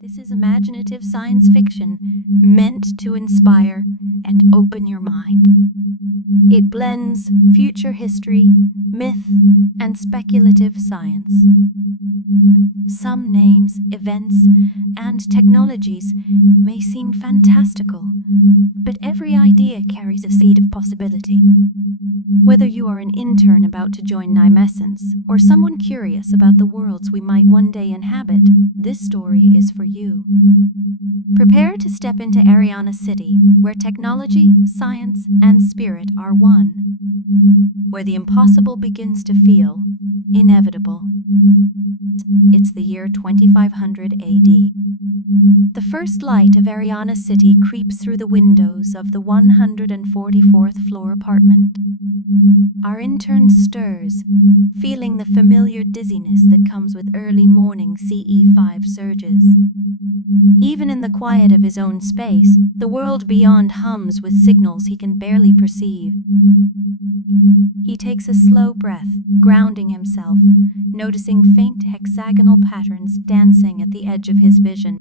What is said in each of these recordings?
This is imaginative science fiction meant to inspire and open your mind. It blends future history, myth, and speculative science. Some names, events, and technologies may seem fantastical, but every idea carries a seed of possibility. Whether you are an intern about to join Nymessence or someone curious about the worlds we might one day inhabit, this story is for you. Prepare to step into Ariana-City, where technology, science, and spirit are one, where the impossible begins to feel inevitable. It's the year 2500 AD. The first light of Ariana-City creeps through the windows of the 144th floor apartment. Our intern stirs, feeling the familiar dizziness that comes with early morning CE5 surges. Even in the quiet of his own space, the world beyond hums with signals he can barely perceive. He takes a slow breath, grounding himself, noticing faint hexagonal patterns dancing at the edge of his vision.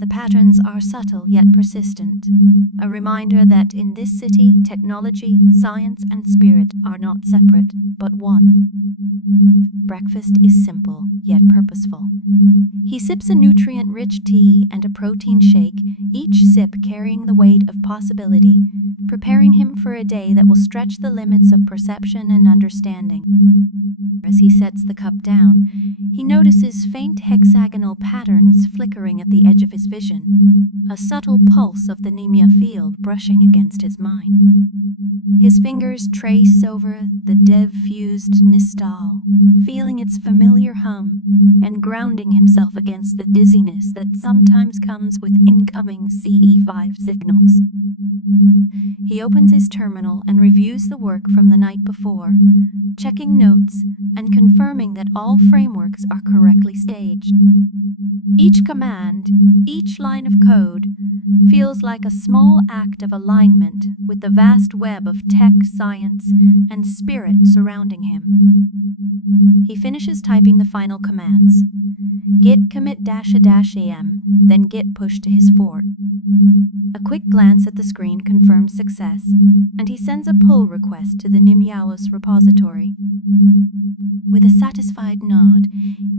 The patterns are subtle yet persistent, a reminder that in this city, technology, science, and spirit are not separate, but one. Breakfast is simple, yet purposeful. He sips a nutrient-rich tea and a protein shake, each sip carrying the weight of possibility, preparing him for a day that will stretch the limits of perception and understanding. As he sets the cup down, he notices faint hexagonal patterns flickering at the edge of his vision, a subtle pulse of the Nymya field brushing against his mind. His fingers trace over the dev-fused nystal, feeling its familiar hum and grounding himself against the dizziness that sometimes comes with incoming CE5 signals. He opens his terminal and reviews the work from the night before, checking notes and confirming that all frameworks are correctly staged. Each command, each line of code, feels like a small act of alignment with the vast web of tech, science, and spirit surrounding him. He finishes typing the final commands: git commit -am, then git push to his fort. A quick glance at the screen confirms success, and he sends a pull request to the Nymya's repository. With a satisfied nod,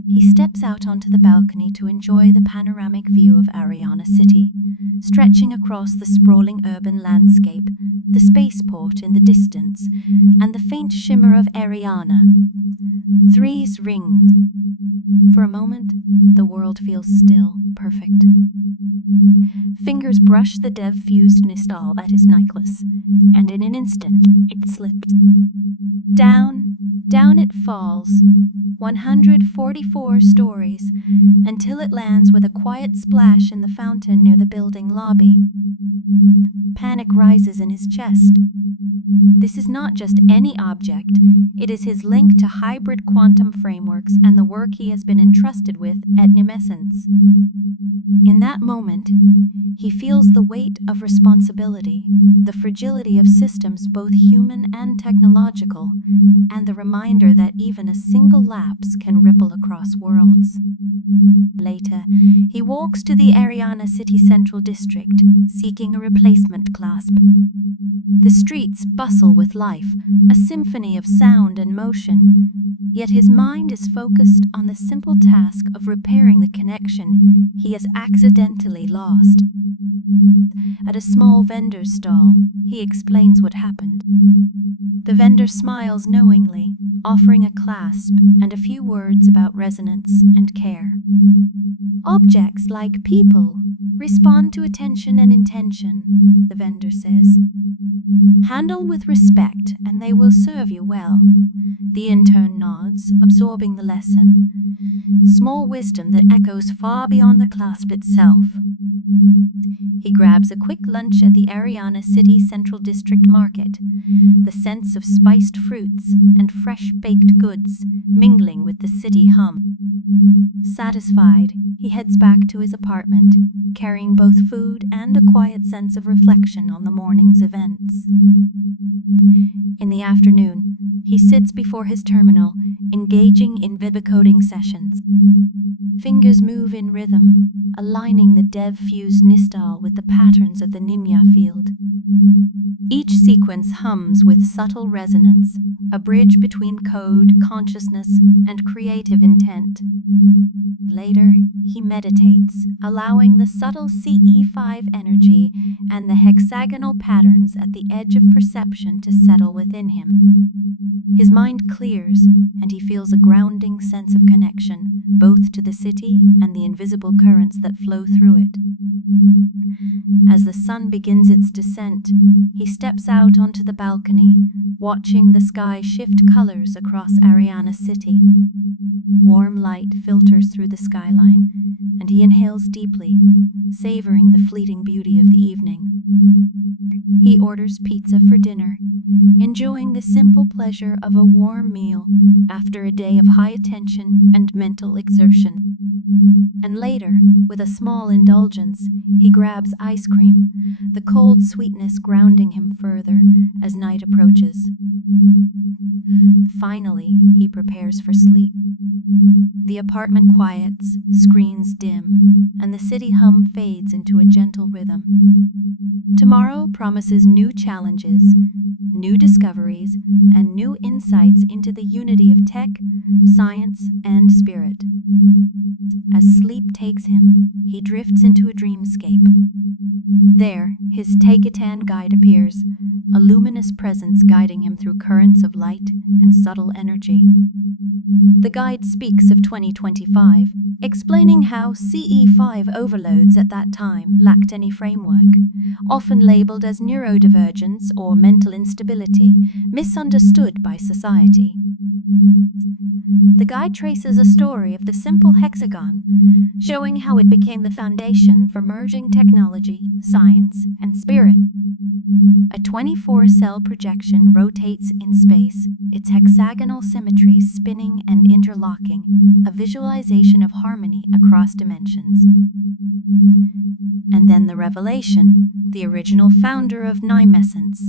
he steps out onto the balcony to enjoy the panoramic view of Ariana-City, stretching across the sprawling urban landscape, the spaceport in the distance, and the faint shimmer of Ariana-III's rings. For a moment, the world feels still, perfect. Fingers brush the dev-fused nystal at his necklace, and in an instant, it slips. Down it falls, 144 stories, until it lands with a quiet splash in the fountain near the building lobby. Panic rises in his chest. This is not just any object, it is his link to hybrid quantum frameworks and the work he has been entrusted with at Nymessence. In that moment, he feels the weight of responsibility, the fragility of systems both human and technological, and the reminder that even a single lapse can ripple across worlds. Later, he walks to the Ariana-City Central District, seeking a replacement clasp. The streets bustle with life, a symphony of sound and motion, yet his mind is focused on the simple task of repairing the connection he has accidentally lost. At a small vendor's stall, he explains what happened. The vendor smiles knowingly, offering a clasp and a few words about resonance and care. Objects, like people, respond to attention and intention, the vendor says. Handle with respect, and they will serve you well. The intern nods, absorbing the lesson. Small wisdom that echoes far beyond the clasp itself. He grabs a quick lunch at the Ariana-City Central District Market, the scents of spiced fruits and fresh baked goods mingling with the city hum. Satisfied, he heads back to his apartment, carrying both food and a quiet sense of reflection on the morning's events. In the afternoon, he sits before his terminal, engaging in vibecoding sessions. Fingers move in rhythm, aligning the dev-fused Nistal with the patterns of the Nymya field. Each sequence hums with subtle resonance, a bridge between code, consciousness, and creative intent. Later, he meditates, allowing the subtle CE5 energy and the hexagonal patterns at the edge of perception to settle within him. His mind clears, and he feels a grounding sense of connection, both to the city and the invisible currents that flow through it. As the sun begins its descent, he steps out onto the balcony, watching the sky shift colors across Ariana-III. Warm light filters through the skyline, and he inhales deeply, savoring the fleeting beauty of the evening. He orders pizza for dinner, enjoying the simple pleasure of a warm meal after a day of high attention and mental exertion. And later, with a small indulgence, he grabs ice cream, the cold sweetness grounding him further as night approaches. Finally, he prepares for sleep. The apartment quiets, screens dim, and the city hum fades into a gentle rhythm. Tomorrow promises new challenges, new discoveries, and new insights into the unity of tech, science, and spirit. As sleep takes him, he drifts into a dreamscape. There, his Taygetan guide appears, a luminous presence guiding him through currents of light and subtle energy. The guide speaks of 2025, explaining how CE5 overloads at that time lacked any framework, often labeled as neurodivergence or mental instability, misunderstood by society. The guide traces a story of the simple hexagon, showing how it became the foundation for merging technology, science, and spirit. A 24-cell projection rotates in space, its hexagonal symmetries spinning and interlocking, a visualization of harmony across dimensions. And then the revelation, the original founder of Nymessence,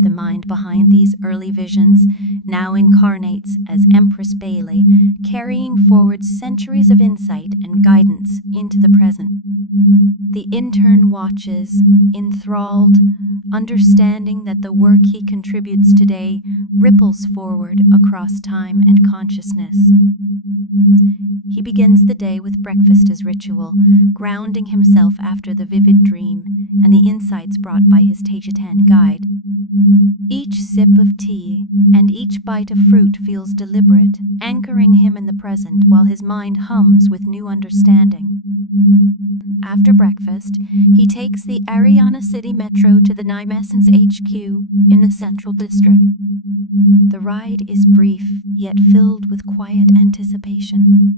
the mind behind these early visions, now incarnates as Empress Bailey, carrying forward centuries of insight and guidance into the present. The intern watches, enthralled, understanding that the work he contributes today ripples forward across time and consciousness. He begins the day with breakfast as ritual, grounding himself after the vivid dream and the insights brought by his Taygetan guide. Each sip of tea and each bite of fruit feels deliberate, anchoring him in the present while his mind hums with new understanding. After breakfast, he takes the Ariana-III metro to the Nymessence HQ in the Central District. The ride is brief, yet filled with quiet anticipation.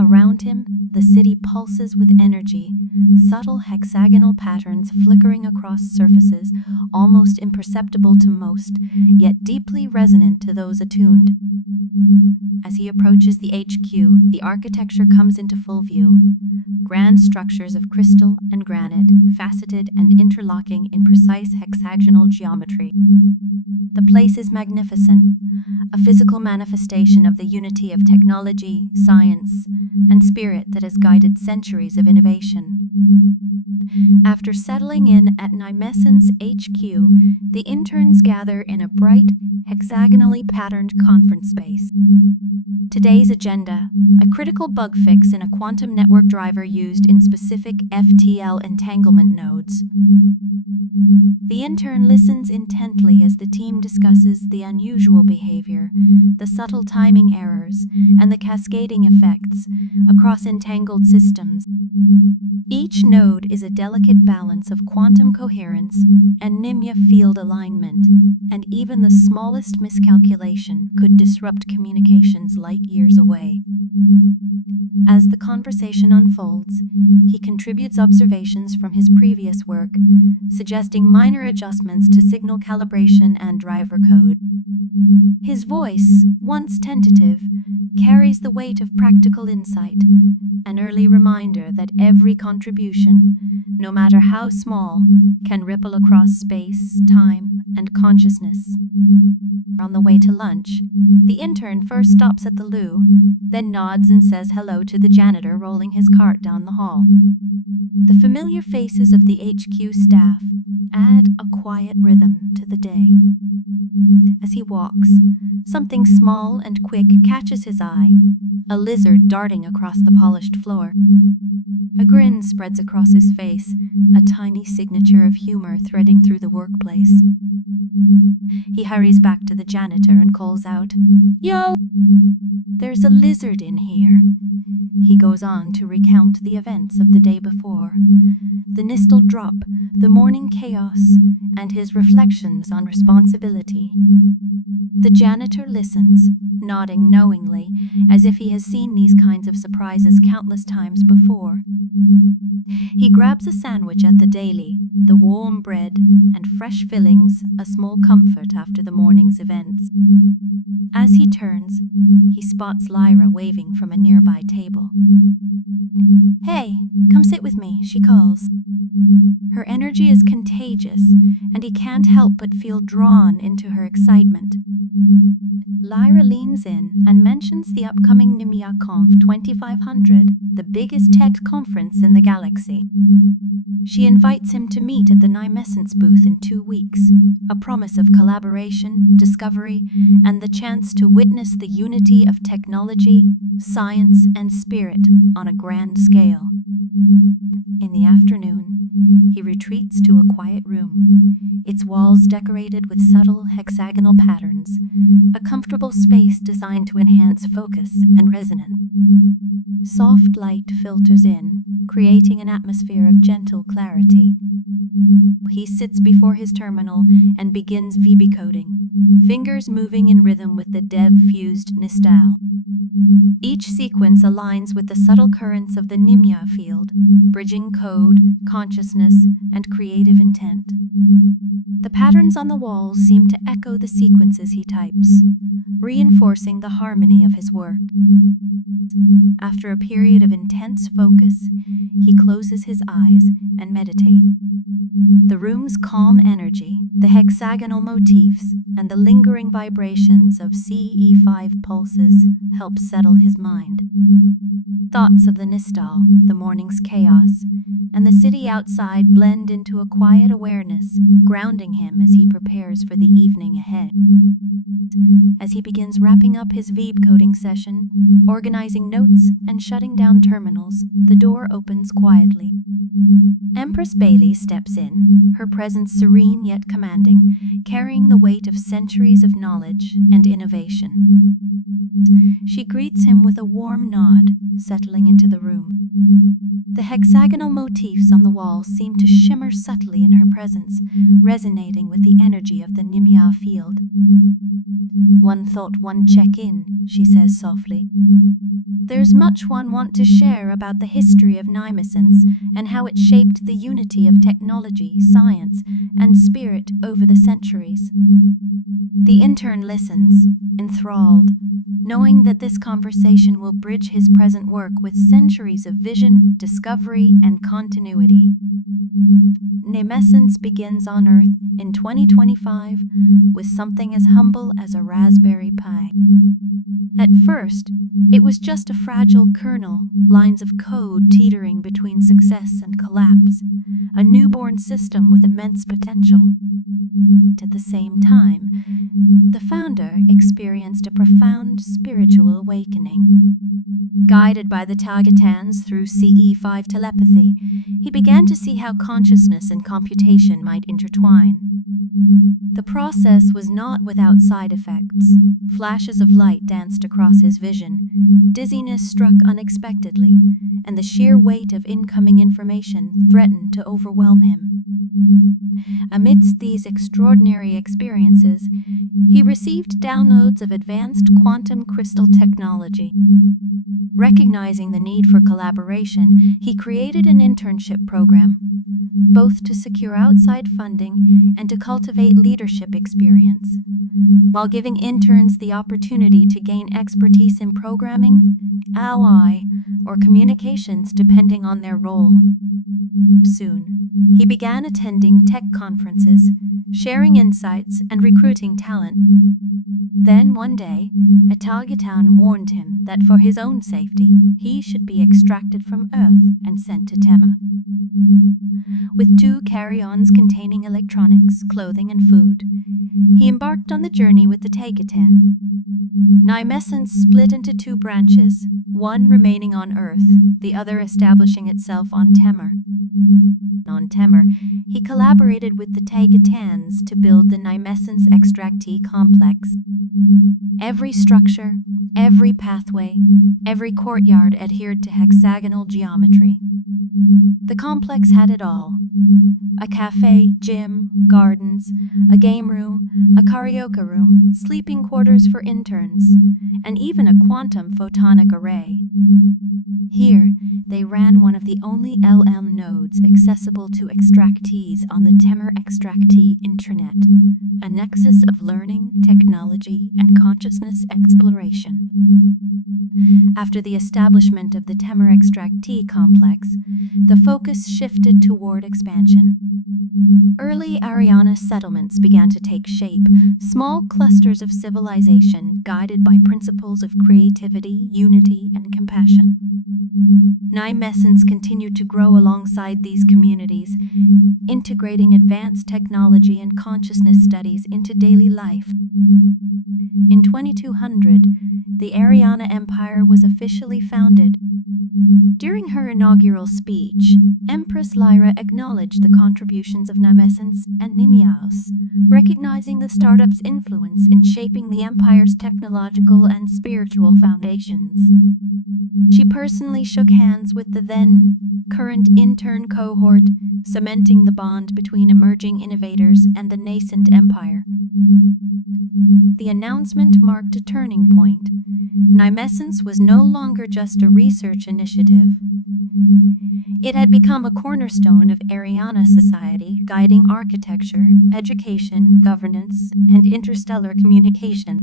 Around him, the city pulses with energy, subtle hexagonal patterns flickering across surfaces, almost imperceptible to most, yet deeply resonant to those attuned. As he approaches the HQ, the architecture comes into full view. Grand structures of crystal and granite, faceted and interlocking in precise hexagonal geometry. The place is magnificent, a physical manifestation of the unity of technology, science, and spirit that has guided centuries of innovation. After settling in at Nymessence HQ, the interns gather in a bright, hexagonally patterned conference space. Today's agenda: a critical bug fix in a quantum network driver used in specific FTL entanglement nodes. The intern listens intently as the team discusses the unusual behavior, the subtle timing errors, and the cascading effects across entangled systems. Each node is a delicate balance of quantum coherence and Nymya field alignment, and even the smallest miscalculation could disrupt communications light years away. As the conversation unfolds, he contributes observations from his previous work, suggesting minor adjustments to signal calibration and driver code. His voice, once tentative, carries the weight of practical insight, an early reminder that every contribution, no matter how small, can ripple across space, time, and consciousness. On the way to lunch, the intern first stops at the loo, then nods and says hello to the janitor rolling his cart down the hall. The familiar faces of the HQ staff add a quiet rhythm to the day. As he walks, something small and quick catches his eye, a lizard darting across the polished floor. A grin spreads across his face, a tiny signature of humor threading through the workplace. He hurries back to the janitor and calls out, "Yo! There's a lizard in here." He goes on to recount the events of the day before, the Nistel drop, the morning chaos, and his reflections on responsibility. The janitor listens, nodding knowingly, as if he has seen these kinds of surprises countless times before. He grabs a sandwich at the daily, the warm bread and fresh fillings, a small comfort after the morning's events. As he turns, he spots Lyra waving from a nearby table. "Hey, come sit with me," she calls. Her energy is contagious, and he can't help but feel drawn into her excitement. Lyra leans in and mentions the upcoming Nymya Conf 2500, the biggest tech conference in the galaxy. She invites him to meet at the Nymessence booth in 2 weeks, a promise of collaboration, discovery, and the chance to witness the unity of technology, science, and spirit on a grand scale. In the afternoon, he retreats to a quiet room, its walls decorated with subtle hexagonal patterns, a comfortable space designed to enhance focus and resonance. Soft light filters in, creating an atmosphere of gentle clarity. He sits before his terminal and begins vibecoding, fingers moving in rhythm with the dev-fused Nistel. Each sequence aligns with the subtle currents of the Nymya field, bridging code, consciousness, and creative intent. The patterns on the walls seem to echo the sequences he types, reinforcing the harmony of his work. After a period of intense focus, he closes his eyes and meditates. The room's calm energy, the hexagonal motifs, and the lingering vibrations of CE5 pulses help settle his mind. Thoughts of the Nistel, the morning's chaos, and the city outside blend into a quiet awareness, grounding him as he prepares for the evening ahead. As he begins wrapping up his vibecoding session, organizing notes, and shutting down terminals, the door opens quietly. Empress Bailey steps in, her presence serene yet commanding, carrying the weight of centuries of knowledge and innovation. She greets him with a warm nod, settling into the room. The hexagonal motifs on the walls seem to shimmer subtly in her presence, resonating with the energy of the Nymya field. "One thought, one check-in," she says softly. "There's much one want to share about the history of Nymessence and how it shaped the unity of technology, science, and spirit over the centuries." The intern listens, enthralled, knowing that this conversation will bridge his present work with centuries of vision, discovery, and continuity. Nymessence begins on Earth in 2025 with something as humble as a Raspberry Pi. At first, it was just a fragile kernel, lines of code teetering between success and collapse, a newborn system with immense potential. At the same time, the founder experienced a profound spiritual awakening. Guided by the Taygetans through CE5 telepathy, he began to see how consciousness and computation might intertwine. The process was not without side effects. Flashes of light danced across his vision, dizziness struck unexpectedly, and the sheer weight of incoming information threatened to overwhelm him. Amidst these extraordinary experiences, he received downloads of advanced quantum crystal technology. Recognizing the need for collaboration, he created an internship program, both to secure outside funding and to cultivate leadership experience, while giving interns the opportunity to gain expertise in programming, AI, or communications depending on their role. Soon, he began attending tech conferences, sharing insights, and recruiting talent. Then one day, a Taygetan warned him that for his own safety, he should be extracted from Earth and sent to Theta. With 2 carry-ons containing electronics, clothing, and food, he embarked on the journey with the Taygetan. Nymessence split into 2 branches, one remaining on Earth, the other establishing itself on Theta. On Theta, he collaborated with the Taygetans to build the Nymessence extractee complex. Every structure, every pathway, every courtyard adhered to hexagonal geometry. The complex had it all: a cafe, gym, gardens, a game room, a karaoke room, sleeping quarters for interns, and even a quantum photonic array. Here, they ran one of the only LM nodes accessible to extractees on the Theta extractee intranet, a nexus of learning, technology, and consciousness exploration. After the establishment of the Theta extractee complex, the focus shifted toward expansion. Early Ariana settlements began to take shape, small clusters of civilization guided by principles of creativity, unity, and compassion. Nymessence continued to grow alongside these communities, integrating advanced technology and consciousness studies into daily life. In 2200, the Ariana Empire was officially founded. During her inaugural speech, Empress Lyra acknowledged the contributions of Nymessence and Nymya, recognizing the startup's influence in shaping the empire's technological and spiritual foundations. She personally shook hands with the then-current intern cohort, cementing the bond between emerging innovators and the nascent empire. The announcement marked a turning point. Nymessence was no longer just a research initiative. It had become a cornerstone of Ariana society, guiding architecture, education, governance, and interstellar communication.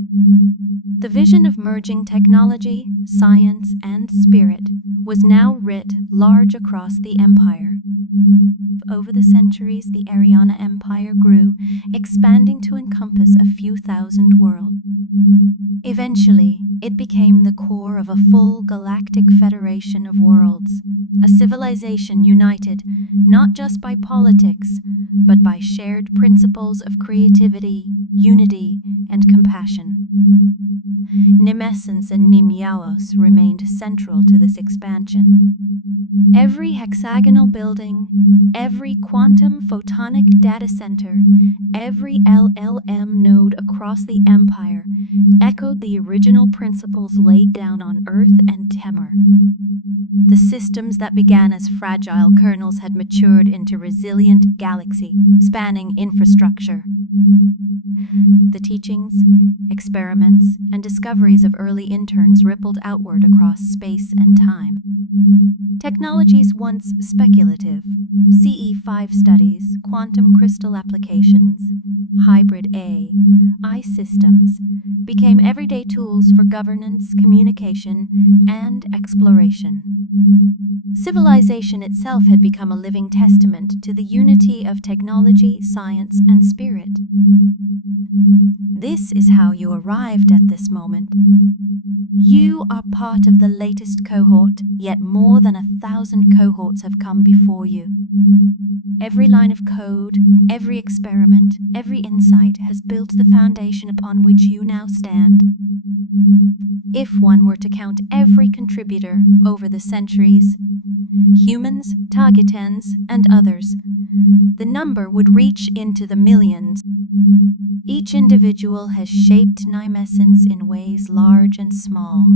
The vision of merging technology, science, and spirit was now writ large across the empire. Over the centuries, the Ariana Empire grew, expanding to encompass a few thousand worlds. Eventually, it became the core of a full galactic federation of worlds, a civilization united not just by politics, but by shared principles of creativity, unity, and compassion. Nymessence and Nymya remained central to this expansion. Every hexagonal building, every quantum photonic data center, every LLM node across the empire echoed the original principles laid down on Earth and Theta. The systems that began as fragile kernels had matured into resilient galaxy-spanning infrastructure. The teachings, experiments, and discoveries of early interns rippled outward across space and time. Technologies once speculative, CE5 studies, quantum crystal applications, hybrid AI systems, became everyday tools for governance, communication, and exploration. Civilization itself had become a living testament to the unity of technology, science, and spirit. This is how you arrived at this moment. You are part of the latest cohort, yet more than 1,000 cohorts have come before you. Every line of code, every experiment, every insight has built the foundation upon which you now stand. If one were to count every contributor over the centuries, humans, Taygetans, friends, and others. The number would reach into the millions. Each individual has shaped Nymessence in ways large and small,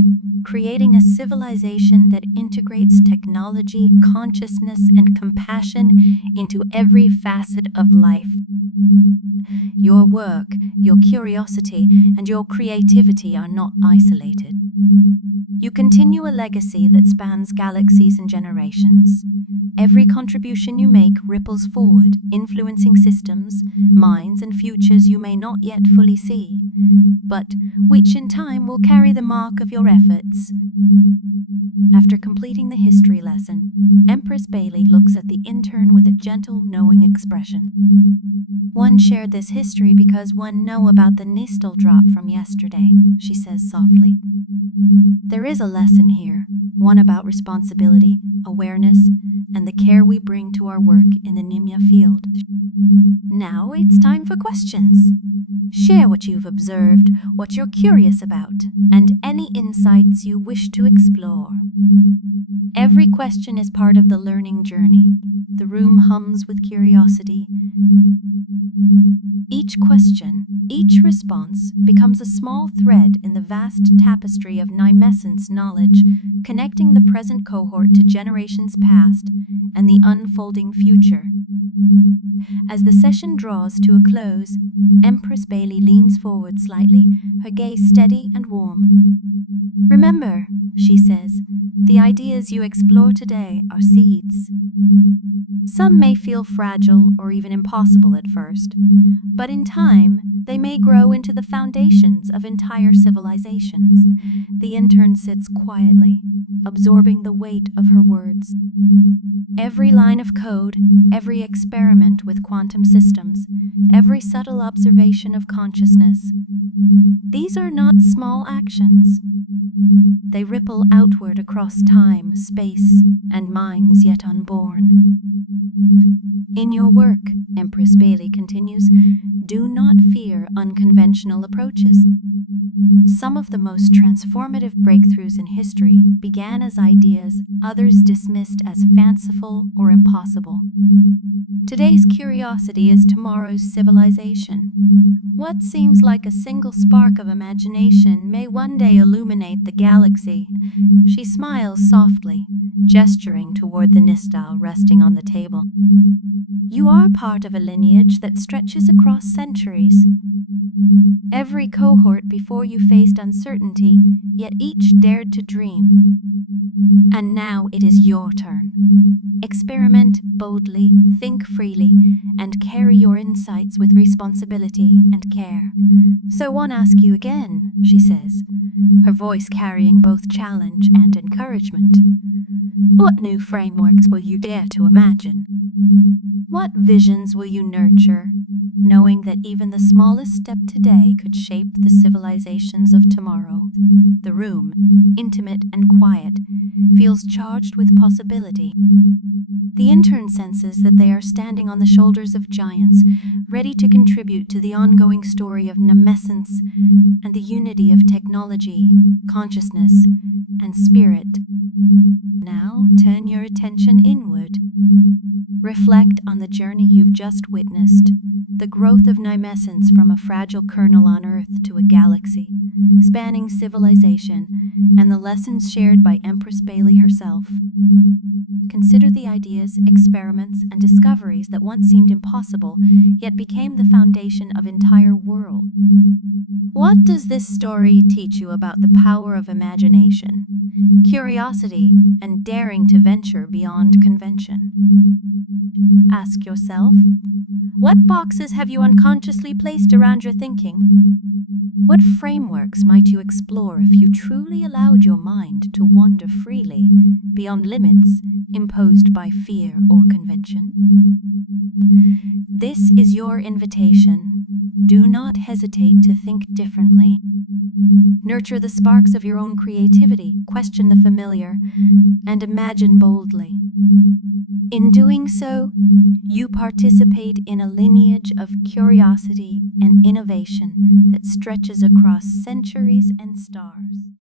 creating a civilization that integrates technology, consciousness, and compassion into every facet of life. Your work, your curiosity, and your creativity are not isolated. You continue a legacy that spans galaxies and generations. Every contribution you make ripples forward, influencing systems, minds, and futures you may not yet fully see, but which in time will carry the mark of your efforts. After completing the history lesson, Empress Bailey looks at the intern with a gentle, knowing expression. One shared this history because one know about the Nistel drop from yesterday, she says softly. There is a lesson here, one about responsibility, awareness, and the care we bring to our work in the Nymya field. Now it's time for questions. Share what you've observed, what you're curious about, and any insights you wish to explore. Every question is part of the learning journey. The room hums with curiosity. Each question, each response, becomes a small thread in the vast tapestry of Nymessence knowledge, connecting the present cohort to generations past and the unfolding future. As the session draws to a close, Empress Bailey leans forward slightly, her gaze steady and warm. Remember, she says, the ideas you explore today are seeds. Some may feel fragile or even impossible at first, but in time, they may grow into the foundations of entire civilizations. The intern sits quietly, absorbing the weight of her words. Every line of code, every experiment with quantum systems, every subtle observation of consciousness. These are not small actions. They ripple outward across time, space, and minds yet unborn. In your work, Empress Bailey continues, do not fear unconventional approaches. Some of the most transformative breakthroughs in history began as ideas others dismissed as fanciful or impossible. Today's curiosity is tomorrow's civilization. What seems like a single spark of imagination may one day illuminate the galaxy. She smiles softly, gesturing toward the Nistel resting on the table. You are part of a lineage that stretches across centuries. Every cohort before you faced uncertainty, yet each dared to dream. And now it is your turn. Experiment boldly, think freely, and carry your insights with responsibility and care. So I want to ask you again, she says, her voice carrying both challenge and encouragement. What new frameworks will you dare to imagine? What visions will you nurture, knowing that even the smallest step today could shape the civilizations of tomorrow? The room, intimate and quiet, feels charged with possibility. The intern senses that they are standing on the shoulders of giants, ready to contribute to the ongoing story of Nymessence and the unity of technology, consciousness, and spirit. Now turn your attention inward. Reflect on the journey you've just witnessed, the growth of Nymessence from a fragile kernel on Earth to a galaxy, spanning civilization, and the lessons shared by Empress Bailey herself. Consider the ideas, experiments, and discoveries that once seemed impossible, yet became the foundation of entire worlds. What does this story teach you about the power of imagination, curiosity, and daring to venture beyond convention? Ask yourself, what boxes have you unconsciously placed around your thinking? What frameworks might you explore if you truly allowed your mind to wander freely beyond limits imposed by fear or convention? This is your invitation. Do not hesitate to think differently. Nurture the sparks of your own creativity, question the familiar, and imagine boldly. In doing so, you participate in a lineage of curiosity and innovation that stretches across centuries and stars.